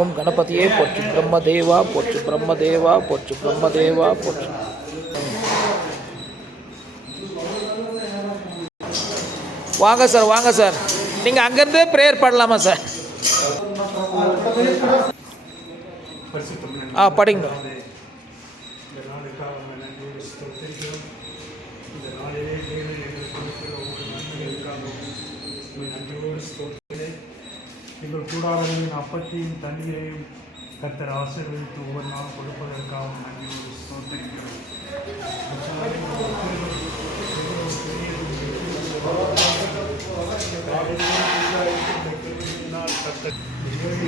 ஓம் கணபதியே போற்று, பிரம்மதேவா போற்று, பிரம்மதேவா போற்று, பிரம்மதேவா போற்று. வாங்க சார், வாங்க சார். நீங்கள் அங்கேருந்தே ப்ரேயர் பண்ணலாமா சார்? படிங்க. எங்கள் கூடாரங்களின் அப்பத்தையும் தண்ணீரையும் கர்த்தர் ஆசீர்வதித்து ஒவ்வொரு நாள் கொடுப்பதற்காக நன்றியோடு ஸ்தோத்திரிக்கிறோம்.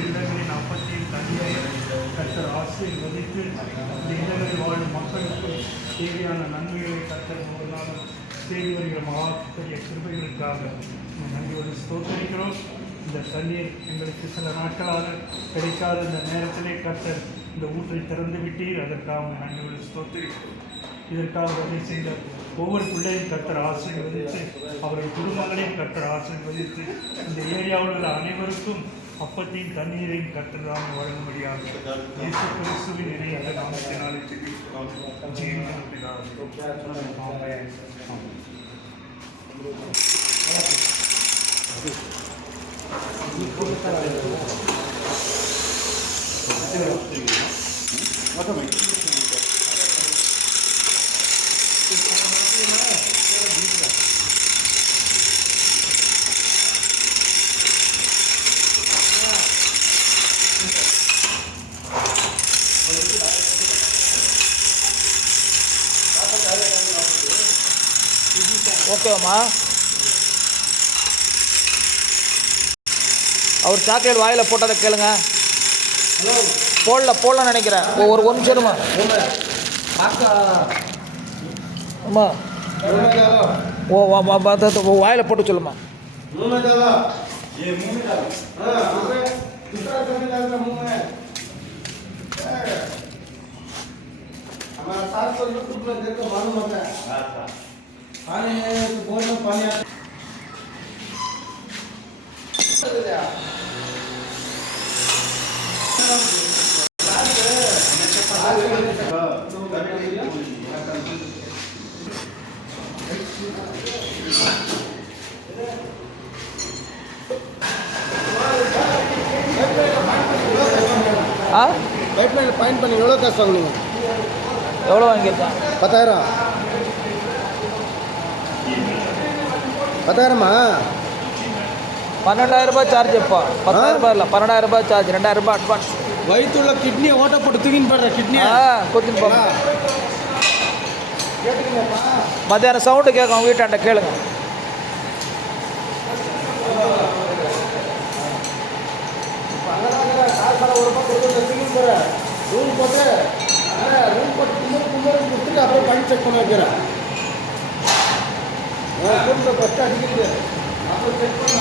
இல்லங்களின் அப்பத்தையும் தண்ணீரையும் கர்த்தர் ஆசீர்வதித்து இந்த இல்லங்களில் வாழும் மக்களுக்கு தேவையான நன்மைகளை கர்த்தர் ஒவ்வொரு நாளும் செய்து வருகிற மகாத்துடைய கிருபைகளுக்காக நன்றியோடு ஸ்தோத்திரிக்கிறோம். இந்த தண்ணீர் எங்களுக்கு சில நாட்களாக கிடைக்காத இந்த நேரத்திலே கர்த்தர் இந்த ஊற்றை திறந்து விட்டீர். அதற்காக நன்றியோடு ஸ்தோத்திரிக்கிறோம். இதற்காக உதவி செய்த ஒவ்வொரு பிள்ளையும் கர்த்தர் ஆசீர்வதித்து அவர்கள் குடும்பங்களையும் கர்த்தர் ஆசீர்வதித்து இந்த ஏரியாவில் உள்ள அனைவருக்கும் அப்பத்தையும் தண்ணீரையும் கர்த்தர் தான் வழங்கும்படியாக இயேசு கிறிஸ்துவின் இணைய நாமத்தினாலே ஓகேவாம்மா? அவர் சாக்லேட் வாயில் போட்டதை கேளுங்க. போடலன்னு நினைக்கிறேன். ஒரு நிமிஷம் இருமா. அம்மா வாயில் போட்டு சொல்லுமா. பைப்லைன் பாயிண்ட் பண்ணி எவ்வளோ காசு வாங்குனீங்க? எவ்வளோ வாங்கியிருக்கேன்? 10,000. 10,000மா? 12,000 ரூபாய் சார்ஜ். இப்போ 10,000 ரூபாய் இல்லை, 12,000 ரூபாய் சார்ஜ். 2,000 ரூபாய் அட்வான்ஸ். வயிற்றுள்ள கிட்னியை ஓட்ட போட்டு தூக்கின்னு போடுற கிட்னியை கொத்தின்னு போங்க. மத்தியானம் சவுண்டு கேட்கும். அவங்க வீட்டாண்ட கேளுங்க. ரூம் போட்டு கொடுத்துட்டு அப்புறம் பண்ணி செக் பண்ண வைக்கிறேன். ஃபஸ்ட்டு அடிக்கிறது அப்புறம் செக் பண்ண.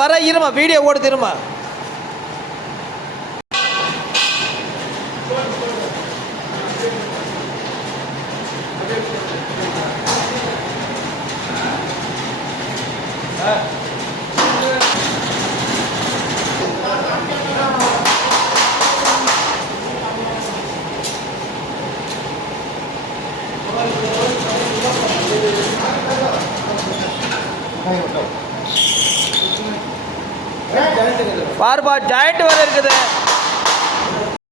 வர இருமா, வீடியோ ஓடு திரும்ப. பாருப்பா, ஜாயிண்ட் வேறு இருக்குது.